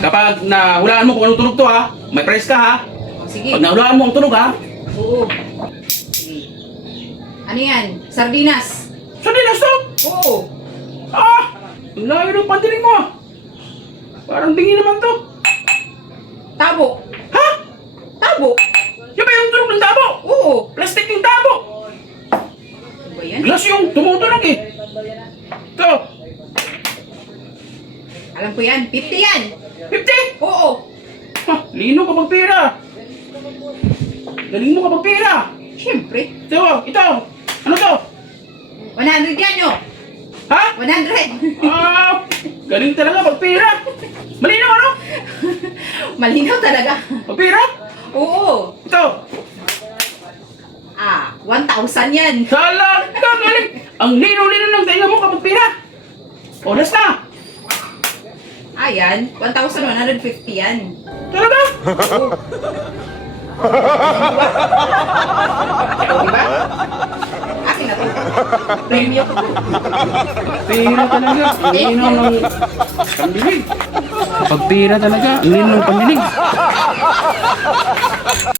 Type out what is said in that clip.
Kapag nahulaan mo kung anong tunog to ha, may price ka ha. O, sige. Pag nahulaan mo ang tunog ha, Oo. Sige. Ano yan? Sardinas. sabi na stop! Oo. Ah! Ang layo ng pandinig mo! Parang tingin naman to. Tabo. Ha? Tabo. Yan ba yung tunog ng tabo? Oo. Plastic yung tabo! Ano ba yan? Glass yung tumutunog eh. Ito, Alam ko yan. 50 yan. 50! Oo. Ha, lino kapag pera. Galing mo kapag pera. Siyempre. Ito. Ano to? 100 yan nyo. Ha? 100. Ah, galing talaga pag pera. Malinaw ano? Malinaw talaga. Pag pera? Oo. Ito. 1,000 yan. Talaga galing. Ang lino-lino ng tayo mo kapag pera. Oras na. Ayan. 1,150 yan. Talaga? Diba? Akin na to. Premium. Pera talaga. Ang lino ng pandinig. Kapag pera talaga, ang lino ng pandinig.